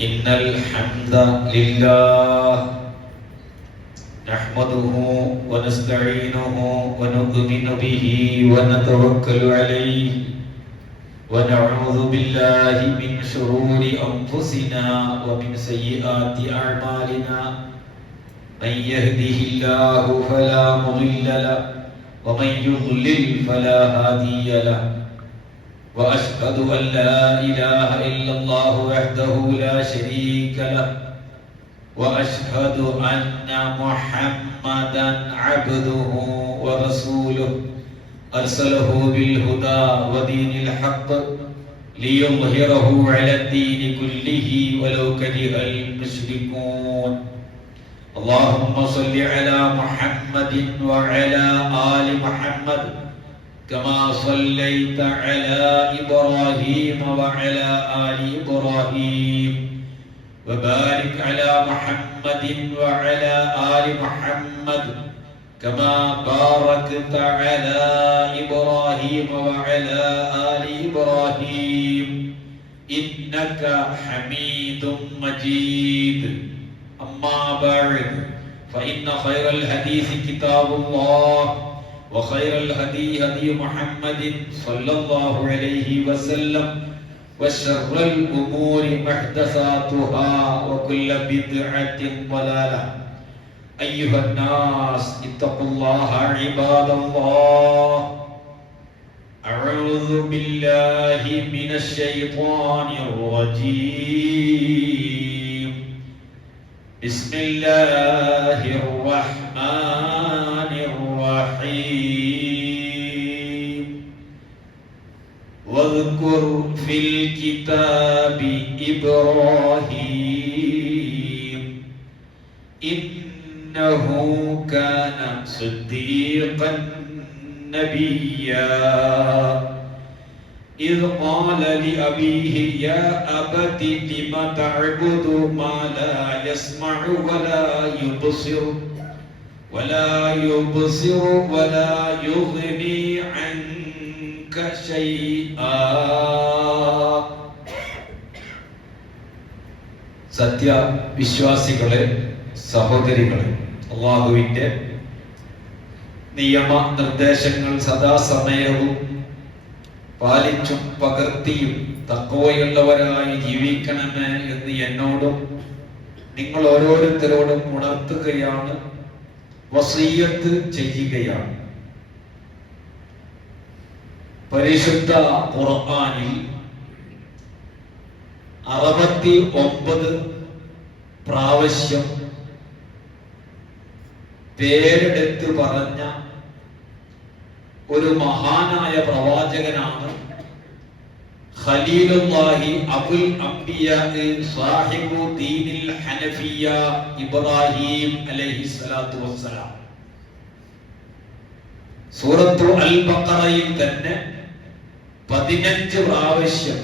إن الحمد لله نحمده ونستعينه ونؤمن به ونتوكل عليه ونعوذ بالله من شرور أنفسنا ومن سيئات أعمالنا من يهده الله فلا مضل له ومن يضلل فلا هادي له وأشهد أن لا إله إلا الله وحده لا شريك له وأشهد أن محمدا عبده ورسوله أرسله بالهدى ودين الحق ليظهره على الدين كله ولو كره المشركون اللهم صل على محمد وعلى آل محمد كما صليت على إبراهيم وعلى آل إبراهيم وبارك على محمد وعلى آل محمد كما باركت على إبراهيم وعلى آل إبراهيم إنك حميد مجيد أما بعد فإن خير الحديث كتاب الله وخير الهدي هدي محمد صلى الله عليه وسلم وشر الأمور محدثاتها وكل بدعة ضلالة أيها الناس اتقوا الله عباد الله أعوذ بالله من الشيطان الرجيم بسم الله الرحمن الرحيم واذكر في الكتاب إبراهيم إنه كان صديقا نبيا إذ قال لأبيه يا أبت لم تعبد ما لا يسمع ولا يبصر ولا يغني عنك شيئا. സത്യവിശ്വാസികളെ, സഹോദരികളെ, അല്ലാഹുവിന്റെ നിയമ നിർദ്ദേശങ്ങൾ സദാസമയവും പാലിച്ചും പകർത്തിയും തഖ്വയുള്ളവരായി ജീവിക്കണമേ എന്ന് എന്നോടും നിങ്ങൾ ഓരോരുത്തരോടും ഉണർത്തുകയാണ്, വസിയ്യത്ത് ചെയ്യുകയാണ്. പരിശുദ്ധ ഖുർആനിൽ 69 പ്രാവശ്യം പേരെടുത്ത് പറഞ്ഞ ഒരു മഹാനായ പ്രവാചകനാണ് ഖലീലുല്ലാഹി അബുൽ അംബിയാ സാഹിബു ദീനിൽ ഹനഫിയ ഇബ്രാഹിം അലൈഹിസ്സലാത്തു വസ്സലാം. സൂറത്തു അൽ ബഖറയിൽ തന്നെ 15 പ്രാവശ്യം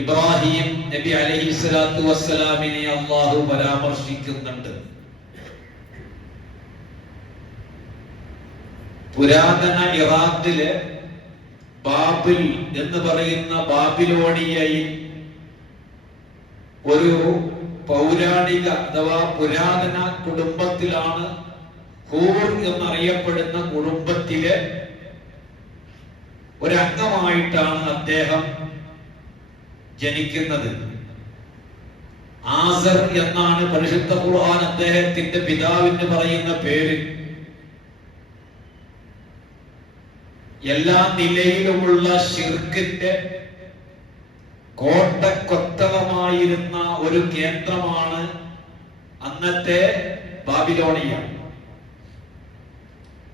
ഇബ്രാഹിം നബി അലൈഹിസ്സലാത്തു വസ്സലാമിനെ അല്ലാഹു പരാമർശിക്കുന്നുണ്ട്. പുരാതന ഇറാഖിലെ ബാബിൽ എന്ന് പറയുന്ന ബാബിലോണിയയിൽ ഒരു പൗരാണിക അഥവാ പുരാതന കുടുംബത്തിലാണ് ഹൂർ എന്നറിയപ്പെടുന്ന കുടുംബത്തിലെ ഒരംഗമായിട്ടാണ് അദ്ദേഹം ജനിക്കുന്നത്. ആസർ എന്നാണ് പരിശുദ്ധ ഖുർആൻ അദ്ദേഹത്തിന്റെ പിതാവിന് പറയുന്ന പേര്. എല്ലാ നിലയിലുമുള്ള ശിർക്കിന്റെ കോട്ടക്കൊത്തളമായിരുന്ന ഒരു കേന്ദ്രമാണ് അന്നത്തെ ബാബിലോണിയ.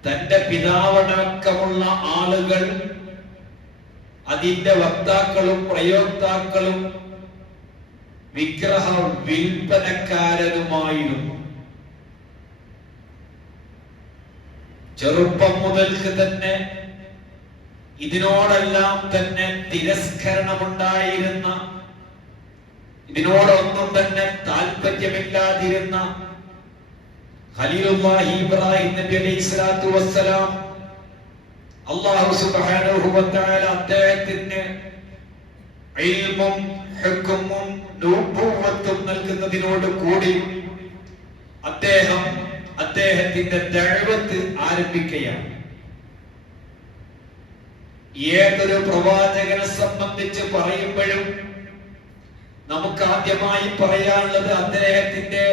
തന്റെ പിതാവടക്കമുള്ള ആളുകൾ അതിന്റെ വക്താക്കളും പ്രയോക്താക്കളും വിഗ്രഹ വിൽപ്പനക്കാരനുമായിരുന്നു. ചെറുപ്പം മുതൽക്ക് തന്നെ ഇതിനോടെല്ലാം തന്നെ തിരസ്കരണമുണ്ടായിരുന്ന, ഇതിനോടൊന്നും തന്നെ താല്പര്യമില്ലാതിരുന്ന ഖലീലുല്ലാഹി ഇബ്രാഹിം നബി അലൈഹിസ്സലാത്തു വസ്സലാം അല്ലാഹു സുബ്ഹാനഹു വ തആല അദ്ദേഹത്തിന് ഇൽമും ഹുക്മും നുബുവത്തും നൽകുന്നതിനോട് കൂടി അദ്ദേഹത്തിന്റെ ദഅവത്ത് ആരംഭിക്കുകയാണ്. ഏതൊരു പ്രവാചകനെ സംബന്ധിച്ച് പറയുമ്പോഴും നമുക്ക് ആദ്യമായി പറയാനുള്ളത് അദ്ദേഹത്തിന്റെ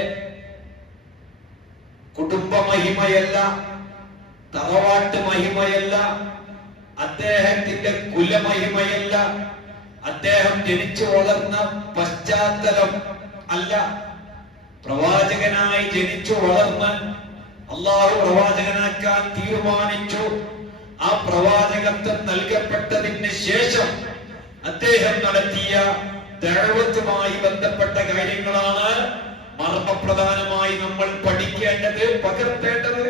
കുടുംബ മഹിമയല്ല, തറവാട്ട് മഹിമയല്ല, അദ്ദേഹത്തിന്റെ കുലമഹിമയല്ല, അദ്ദേഹം ജനിച്ചു വളർന്ന പശ്ചാത്തലം അല്ല. പ്രവാചകനായി ജനിച്ചു വളർന്ന് അള്ളാഹു പ്രവാചകനാക്കാൻ തീരുമാനിച്ചു. ആ പ്രവാചകത്വം നൽകപ്പെട്ടതിന് ശേഷം അദ്ദേഹം നടത്തിയ ദഅവത്തുമായി ബന്ധപ്പെട്ട കാര്യങ്ങളാണ് മർമ്മപ്രധാനമായി നമ്മൾ പഠിക്കേണ്ടത്, പകർത്തേണ്ടത്,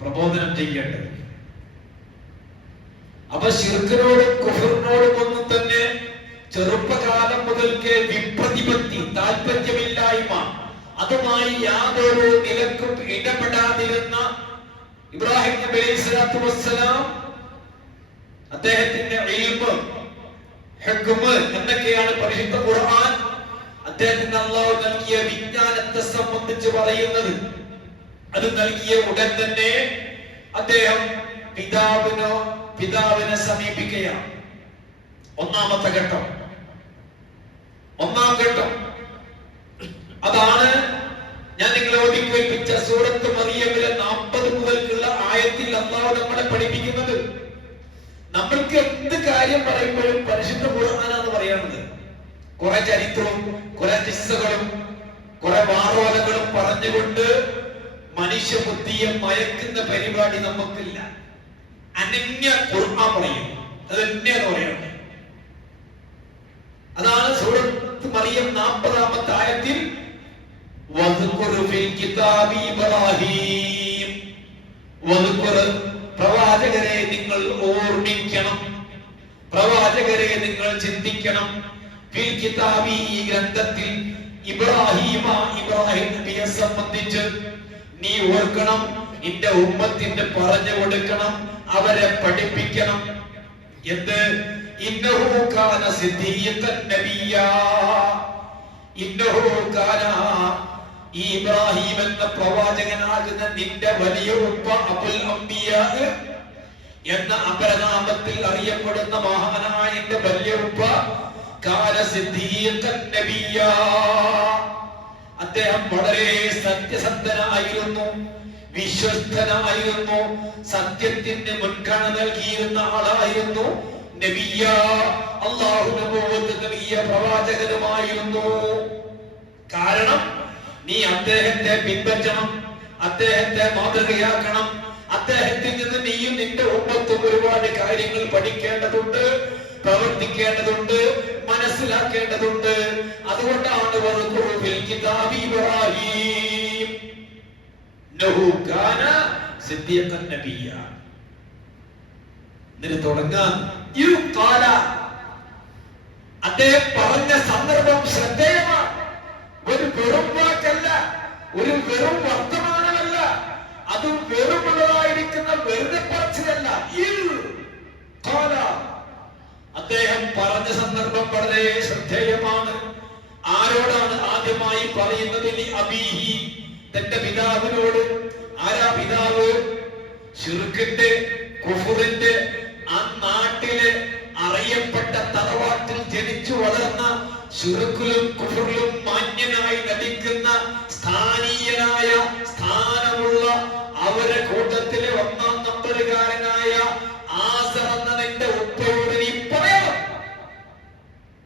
പ്രബോധനം ചെയ്യേണ്ടത്. അപ്പൊ ശിർക്കിനോടും കുഫറിനോടും ഒന്നും തന്നെ ചെറുപ്പകാലം മുതൽക്കേ വിപ്രതിപത്തി, താല്പര്യമില്ലായ്മ, അതുമായി യാതൊരു നിലക്കും ഇടപെടാതിരുന്ന ഇബ്രാഹിം നബി അലൈഹി സ്വലാത്തു വസ്സലാം അദ്ദേഹത്തിന്റെ ഇൽമ്, ഹുക്മ് എന്നൊക്കെയാണ് പരിശുദ്ധ ഖുർആൻ അദ്ദേഹത്തിന് അല്ലാഹു നൽകിയ വിജ്ഞാനത്തെ സംബന്ധിച്ച് പറയുന്നത്. അത് നൽകിയ ഉടൻ തന്നെ അദ്ദേഹം പിതാവിനെ സമീപിക്കുകയാണ്. ഒന്നാമത്തെ ഘട്ടം, ഒന്നാം ഘട്ടം അതാണ് ഞാൻ നിങ്ങളെ ഓതിക്കേൽപ്പിച്ച സൂറത്ത് മറിയമിലെ 40 മുതൽക്കുള്ള ആയത്തിൽ അല്ലാഹു നമ്മളെ പഠിപ്പിക്കുന്നത്. നമ്മൾക്ക് എന്ത് കാര്യം പറയുമ്പോഴും പരിശുദ്ധ ഖുർആനാണ് പറയുന്നത്. കുറെ ചരിത്രവും കുറെ കിസ്സകളും കുറെ വാറോലകളും പറഞ്ഞുകൊണ്ട് മനുഷ്യ ബുദ്ധിയെ മയക്കുന്ന പരിപാടി നമുക്കില്ല. അനന്യ ഖുർആൻ പറയും, അത് തന്നെയാണ് പറയുന്നത്. അതാണ് സൂറത്ത് മറിയം 40-ാമത്തെ ആയത്തിൽ വദ്കുർ ഫിൽ കിതാബി ഇബ്രാഹീം, വദ്കുർ പ്രവാചകരെ നിങ്ങൾ ഓർമ്മിക്കണം, പ്രവാചകരെ നിങ്ങൾ ചിന്തിക്കണം, ഫിൽ കിതാബി ഈ ഗ്രന്ഥത്തിൽ ഇബ്രാഹീം നബിയെ സംബന്ധിച്ച് നീ ഓർക്കണം, നിന്റെ ഉമ്മത്തിന് പറഞ്ഞു കൊടുക്കണം, അവരെ പഠിപ്പിക്കണം. എന്ത്? ഇന്നഹു കാന സിദ്ദീഖൻ നബിയ്യാ, ഇന്നഹു കാന ഈ ഇബ്രാഹിം എന്ന പ്രവാചകനാകുന്ന നിന്റെ വലിയ ഉപ്പ അബുൽ അംബിയാ എന്ന അപരനാമത്തിൽ അറിയപ്പെടുന്ന മഹാനായ എന്റെ വലിയ ഉപ്പ കാന സിദ്ദീഖൻ നബിയ്യാ, അദ്ദേഹം വളരെ സത്യസന്ധനായിരുന്നു, വിശ്വസ്തനായിരുന്നു, സത്യത്തിന് മുൻഗണന നൽകിയിരുന്ന ആളായിരുന്നു. നബിയ, അല്ലാഹു നബുവത്ത് നൽകിയ പ്രവാചകനുമായിരുന്നു. കാരണം നീ അദ്ദേഹത്തെ പിൻപറ്റണം, അദ്ദേഹത്തെ മാതൃകയാക്കണം, അദ്ദേഹത്തിൽ നിന്ന് നീയും നിന്റെ ഉമ്മത്തും ഒരുപാട് കാര്യങ്ങൾ പഠിക്കേണ്ടതുണ്ട്, പ്രവർത്തിക്കേണ്ടതുണ്ട്, മനസ്സിലാക്കേണ്ടതുണ്ട്. അതുകൊണ്ടാണ് വദ്കുർ ഫിൽ കിതാബി ഇബ്രാഹീം ഇന്നഹു കാന സിദ്ദീഖൻ നബിയ്യ. എന്നിട്ട് തുടങ്ങാൻ അദ്ദേഹം പറഞ്ഞ സന്ദർഭം ശ്രദ്ധേയമാണ്. ഒരു വെറും വാക്കല്ല, ഒരു വെറും വർത്തമാനമല്ല, അതും വെറുമുള്ളതായിരിക്കുന്ന വെറുതെ പറച്ചിലല്ല. അദ്ദേഹം പറഞ്ഞ സന്ദർഭം വളരെ ശ്രദ്ധേയമാണ്. ആരോടാണ് ആദ്യമായി പറയുന്നത്? അബീഹി, തന്റെ പിതാവിനോട്. ആരാ പിതാവ്? ശിർക്കിന്റെ, കുഫറിന്റെ ആ നാട്ടിലെ അറിയപ്പെട്ട തറവാട്ടിൽ ജനിച്ചു വളർന്ന, ശിർക്കിലും കുഫറിലും മാന്യനായി നടിക്കുന്ന, സ്ഥാനീയനായ, സ്ഥാനമുള്ള അവരെ കൂട്ടത്തിലെ 1-ാം നമ്പറുകാരനായ ആസർ എന്ന നിന്റെ ഉപ്പയോട് നീ പറയണം.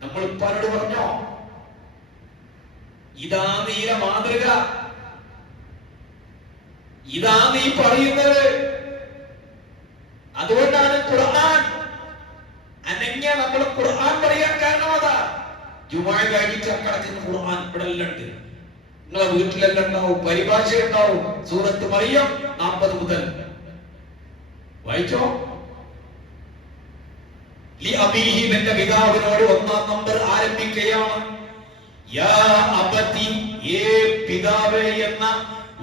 നമ്മൾ ഉപ്പാനോട് പറഞ്ഞോ? ഇതാ നീല മാതൃക, ഇതാ നീ പറയുന്നത്. അതുകൊണ്ടാണ് ഖുർആൻ അനന്യ നമ്മൾ ഖുർആൻ പറയാൻ കാരണം അതാ. ജുമുഅ കഴിഞ്ഞിട്ട് അക്കടക്കുന്ന ഖുർആൻ ഇവിടെ എല്ലാം ഉണ്ട്, നിങ്ങളെ വീട്ടിലെല്ലാം ഉണ്ടാവും, പരിഭാഷ ഉണ്ടാവും. സൂറത്ത് മറിയം 40 മുതൽ വായിച്ചോ. ലി അബീഹി, എന്റെ പിതാവിനോട് 1-ാം നമ്പർ ആരംഭിക്കുകയാണ്. യാ അബതി, ഏ പിതാവേ എന്ന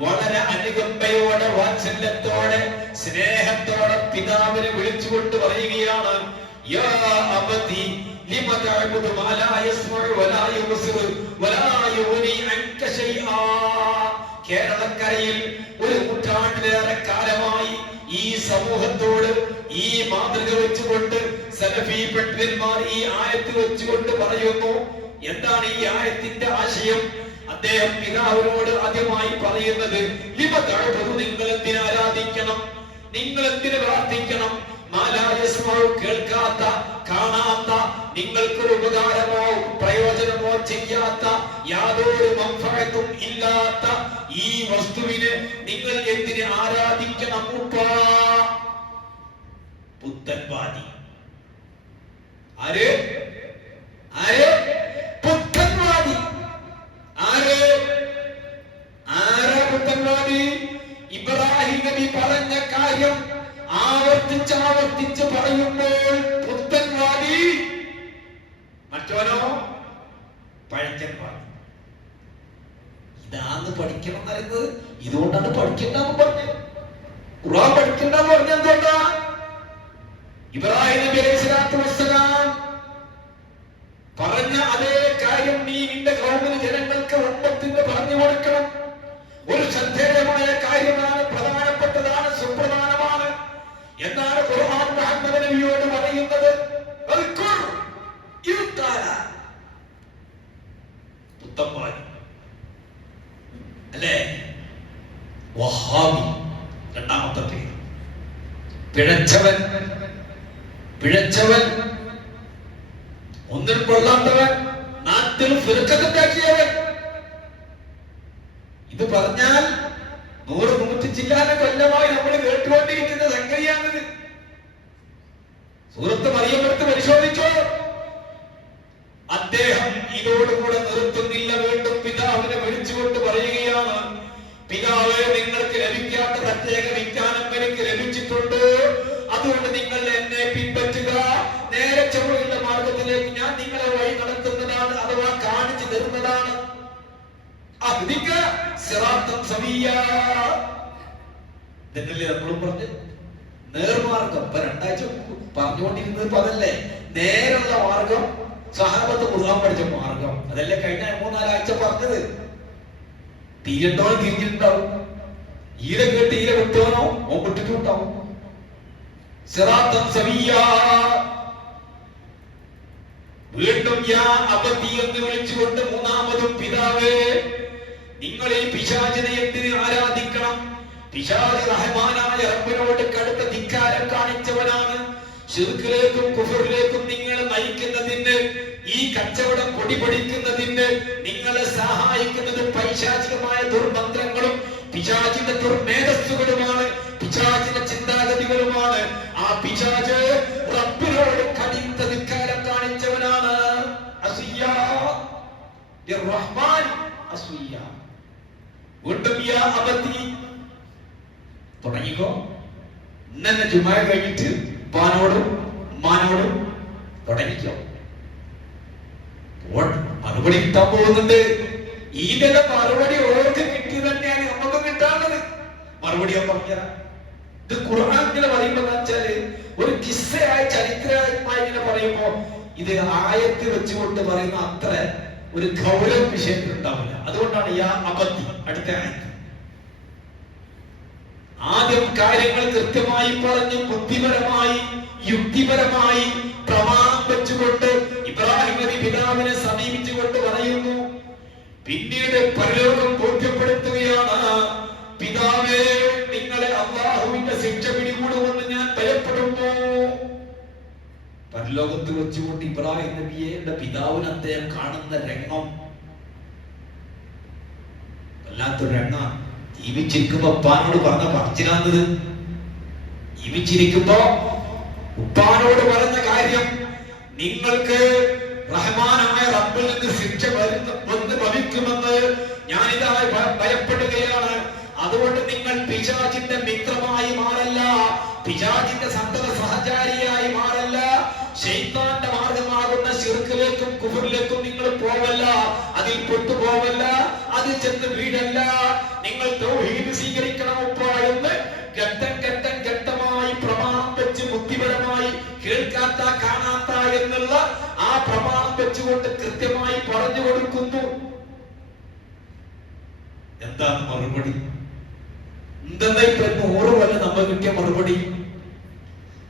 വളരെ അനുകമ്പയോടെ, വാത്സല്യത്തോടെ, സ്നേഹത്തോടെ പിതാവിനെ വിളിച്ചുകൊണ്ട് പറയുകയാണ്. യാ അബതി ലിമ തഅബുദു മാ ലാ യസ്മഉ വലാ യുബ്സിറു വലാ യുഗ്നി അൻക ശൈആ. കേരളക്കരയിൽ ഒരു നൂറ്റാണ്ടിലേറെ കാലമായി ഈ സമൂഹത്തോട് ഈ മാതൃക വെച്ചുകൊണ്ട് സലഫി പണ്ഡിതന്മാർ ഈ ആയത്ത് വെച്ചുകൊണ്ട് പറയുന്നു. എന്താണ് ഈ ആയത്തിന്റെ ആശയം? അദ്ദേഹം പിതാവിനോട് ആദ്യമായി പറയുന്നത്, ലിമ തഅബുദു, നിങ്ങൾ എന്തിനെ ആരാധിക്കണം, നിങ്ങൾ എന്തിനെ പ്രാർത്ഥിക്കണം, മാ ലാ യസ്മഉ, കേൾക്കാത്ത കാണാത്ത നിങ്ങൾക്കൊരു ഉപകാരമോ പ്രയോജനമോ ചെയ്യാത്ത യാതൊരു മൻഫഅത്തും ഇല്ലാത്ത ഈ വസ്തുവിനെ നിങ്ങൾ എന്തിനെ ആരാധിക്കണം? പുത്തൻവാദി. ആര്? ആര്? പുത്തൻവാദി. ആര്? ആരാ പുത്തൻവാദി? ഇബ്രാഹിം നബി പറഞ്ഞ കാര്യം ആവർത്തിച്ച് പറയുമ്പോൾ പുത്തൻവാദി. മറ്റോനോ പഴഞ്ചൻവാദി. ഇതാണ് പഠിക്കണം എന്ന് പറയുന്നത്. ഇതുകൊണ്ടാണ് പഠിക്കണ്ടെന്ന് പറഞ്ഞത്. ഖുർആൻ പഠിക്കണ്ടെന്ന് പറഞ്ഞ എന്തുകൊണ്ടാ? ഇബ്രാഹിം നബി അലൈഹി സ്വലാത്തു വസ്സലാം പറഞ്ഞ അതേ കാര്യം നീ നിന്റെ കൗമിന്, ജനങ്ങൾക്ക്, ഉമ്മത്തിന് പറഞ്ഞു കൊടുക്കണം. ഒരു ശ്രദ്ധേയമായ കാര്യമാണ്, പ്രധാനപ്പെട്ടതാണ്, സുപ്രധാനമാണ് എന്നാണ് ഖുർആൻ മുഹമ്മദ് നബിയോട് പറയുന്നത്. പുത്തൻവാദി അല്ലേ? വഹാബി രണ്ടാമത്തെ പേര്. പിഴച്ചവൻ, പിഴച്ചവൻ, ഒന്നിനും കൊള്ളാത്തവൻ, നാട്ടിൽ ഫിർഖത്തുണ്ടാക്കിയവൻ. ഇത് പറഞ്ഞാൽ 100-100 ചില്ലാന കൊല്ലമായി നമ്മൾ കേട്ടുകൊണ്ടിരിക്കുന്ന സംഗതിയാണിത്. സൂറത്ത് മറിയമെടുത്ത് പരിശോധിച്ചോ. അദ്ദേഹം ഇതോടുകൂടെ നിർത്തുന്നില്ല, വീണ്ടും പിതാവിനെ വിളിച്ചുകൊണ്ട് പറയുകയാണ്, പിതാവ്, നിങ്ങൾക്ക് ലഭിക്കാത്ത പ്രത്യേക വിജ്ഞാനം എനിക്ക് ലഭിച്ചിട്ടുണ്ട്. അതുകൊണ്ട് നിങ്ങൾ എന്നെ പിൻപറ്റുക. നേരെ ചൊവ്വയുള്ള മാർഗത്തിലേക്ക് ഞാൻ നിങ്ങളെ വഴി നടത്തുന്നതാണ്, അഥവാ കാണിച്ചു തരുന്നതാണ്. ഇതല്ലേ നമ്മളും പറഞ്ഞ് നേർമാർഗം. ഇപ്പൊ 2 ആഴ്ച പറഞ്ഞുകൊണ്ടിരുന്നത് അതല്ലേ? നേരുള്ള മാർഗം, സഹാബത്ത് ഖുർആൻ പഠിച്ച മാർഗം. അതല്ലേ കഴിഞ്ഞ 3-4 ആഴ്ച പറഞ്ഞത്. തീരണ്ടോ തിരിഞ്ഞിട്ടുണ്ടാവും. ഈര കേട്ട് ഈര വിട്ടവനോ ഓൻ വിട്ടിട്ടുണ്ടാവും. സിറാത്തൻ സവിയ്യാ. വീണ്ടും യാ അബതി എന്ന് വിളിച്ചുകൊണ്ട് മൂന്നാമതും, പിതാവേ, നിങ്ങൾ ഈ പിശാചിനെ എന്തിന് ആരാധിക്കണം? പിശാച് റഹ്മാനായ റബ്ബിനോട് കടുത്ത ധിക്കാരം കാണിച്ചവനാണ്. ശിർക്കിലേക്കും കുഫറിലേക്കും നിങ്ങളെ നയിക്കുന്നതിന്, ഈ കച്ചവടം പൊടിപൊടിക്കുന്നതിന് നിങ്ങളെ സഹായിക്കുന്നത് പൈശാചികമായ ദുർമന്ത്രങ്ങളും പിശാചിന്റെ ദുർമേധസ്സുകളുമാണ്, പിശാചിന്റെ ചിന്താഗതികളുമാണ്. ആ പിശാച് റബ്ബിനോട് കടുത്ത ധിക്കാരം കാണിച്ചവനാണ്. അസിയ്യാ റഹ്മാൻ അസിയ്യാ. വീണ്ടും യാ അബതി തുടങ്ങിക്കോ. ഇന്നെ ജുമാ കഴിഞ്ഞിട്ട് ഉപ്പാനോടും ഉമ്മാനോടും തുടങ്ങിക്കോ. മറുപടി കിട്ടാൻ പോകുന്നുണ്ട്. ഈന്റെ മറുപടി ഓർക്ക് കിട്ടി തന്നെയാണ് നമുക്ക് കിട്ടാനുള്ളത്. മറുപടി ഞാൻ പറഞ്ഞുതരാം. ഇത് ഖുർആൻ ഇങ്ങനെ പറയുമ്പോ എന്താ വെച്ചാല് ഒരു കിസ്സയായി ചരിത്രമായി ഇങ്ങനെ പറയുമ്പോ ഇത് ആയത്ത് വെച്ചുകൊണ്ട് പറയുന്ന അത്ര ഒരു ഗൗരവ വിഷയത്തിൽ ഉണ്ടാവില്ല. അതുകൊണ്ടാണ് യാ അബതി അടുത്ത ആയത്ത്. ആദ്യം കാര്യങ്ങൾ കൃത്യമായി പറഞ്ഞ് ബുദ്ധിപരമായി യുക്തിപരമായി പ്രമാണം വെച്ചുകൊണ്ട് ഇബ്രാഹിം നബി പിതാവിനെ സമീപിച്ചുകൊണ്ട് പറയുന്നു. പിന്നീട് പരലോകം ബോധ്യപ്പെടുത്തുകയാണ്, പിതാവേ, നിങ്ങളെ അല്ലാഹുവിന്റെ ശിക്ഷ പിടികൂടുമെന്ന് ഞാൻ ഭയപ്പെടുന്നു. പരലോകത്ത് വെച്ചുകൊണ്ട് ഇബ്രാഹിം നബിയുടെ പിതാവിന് അദ്ദേഹം കാണുന്ന രംഗം വല്ലാത്തൊരു രംഗമാണ്. ജീവിച്ചിരിക്കുമ്പോ ഉപ്പാനോട് പറഞ്ഞ പറച്ചിലാന്നത്. ജീവിച്ചിരിക്കുമ്പോ ഉപ്പാനോട് പറഞ്ഞ കാര്യം, നിങ്ങൾക്ക് റഹ്മാനായ റബ്ബിൽ നിന്ന് ശിക്ഷ വന്ന് ഭവിക്കുമെന്ന് ഞാനിതാ ഭയപ്പെടുകയാണ്. അതുകൊണ്ട് നിങ്ങൾ പിശാചിന്റെ മിത്രമായി മാറല്ല, പിശാചിന്റെ സന്തത സഹചാരിയായി മാറല്ല, ശൈത്താന്റെ മാർഗമാകുന്ന ശിർക്കിലേക്കും കുഫറിലേക്കും നിങ്ങൾ പോവല്ല, അതിൽ പെട്ടുപോവല്ല, അതിൽ ചെന്ന് വീടല്ല. നിങ്ങൾ തൗഹീദ് സ്വീകരിക്കണം ഉപ്പ എന്ന് ഘട്ടമായി പ്രമാണം വെച്ച് ബുദ്ധിപരമായി കേൾക്കാത്ത കാണാത്ത എന്നുള്ള ആ വെച്ചുകൊണ്ട് കൃത്യമായി പറഞ്ഞു കൊടുക്കുന്നു. എന്താണ് മറുപടി? എന്തെന്നാ ഇപ്പൊ 100 കൊല്ലം നമ്മൾ കിട്ടിയ മറുപടി?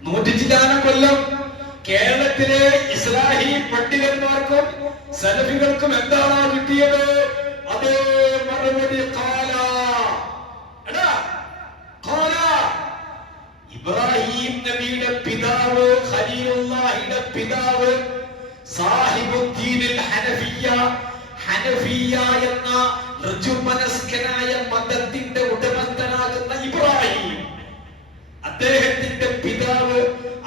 100 ചില്ലാനം കൊല്ലം കേരളത്തിലെ ഇസ്ലാഹി പണ്ഡിതന്മാർക്കും സലഫികൾക്കും എന്താണോ കിട്ടിയത്? അതേ മറുപടി. ഇബ്രാഹിം നബിയുടെ പിതാവ്, ഖലീലുള്ളാഹിയുടെ പിതാവ്, സാഹിബുദ്ദീനിൽ ഹനഫിയ്യ, ഹനഫിയ്യ എന്ന ഋജുമനസ്കനായ മതത്തിന്റെ ഉടമസ്ഥനാകുന്ന ഇബ്രാഹിം, അദ്ദേഹത്തിന്റെ പിതാവ്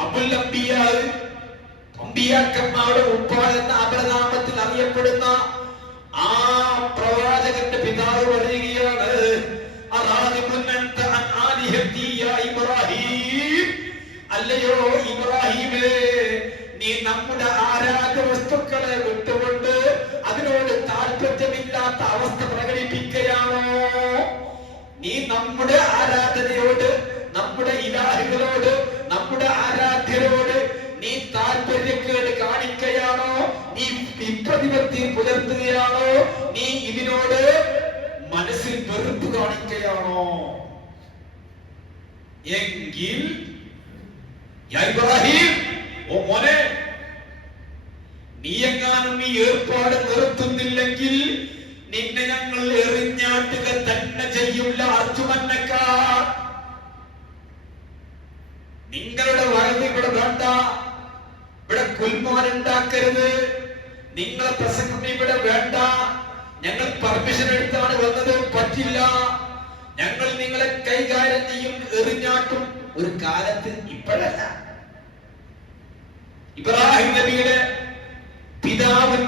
അബുൽ അംബിയാ, അംബിയാക്കന്മാരുടെ ഉപ്പ എന്ന അപരനാമത്തിൽ അറിയപ്പെടുന്ന ആ പ്രവാചകന്റെ പിതാവ് പറയുകയാണ്, അല്ലയോ ഇബ്രാഹിമേ, നീ നമ്മുടെ ആരാധ്യ വസ്തുക്കളെ വിട്ടുകൊണ്ട് അതിനോട് താല്പര്യമില്ലാത്ത അവസ്ഥ പ്രകടിപ്പിക്കുകയാണോ? നീ നമ്മുടെ ആരാധനയോട്, നമ്മുടെ ഇലാഹുകളോട്, നമ്മുടെ ആരാധ്യരോട് നീ താല്പര്യക്കേട് കാണിക്കുകയാണോ? നീ വിപ്രതിപത്തി പുലർത്തുകയാണോ? നീ ഇതിനോട് മനസ്സിൽ വെറുപ്പ് കാണിക്കുകയാണോ? എങ്കിൽ ഇബ്രാഹിം, ഓ മോനെ, നീ എങ്ങാനും ഈ ഏർപ്പാട് നിർത്തുന്നില്ലെങ്കിൽ നിന്നെ ഞങ്ങൾ എറിഞ്ഞാട്ടുക തന്നെ ചെയ്യൂല. അർജുമന്നക്കാർ, നിങ്ങളുടെ വഴക്ക് ഇവിടെ വേണ്ട, ഇവിടെ കുൽമാനുണ്ടാക്കരുത്, നിങ്ങളെ പ്രസംഗം ഇവിടെ വേണ്ട, ഞങ്ങൾ പെർമിഷൻ എടുത്താണ് വന്നത്, പറ്റില്ല, ഞങ്ങൾ നിങ്ങളെ കൈകാര്യം ചെയ്യും, എറിഞ്ഞാട്ടും. ഒരു കാലത്ത്, ഇപ്പോഴല്ല. ഇബ്രാഹിം നബിയുടെ പിതാവിന്റെ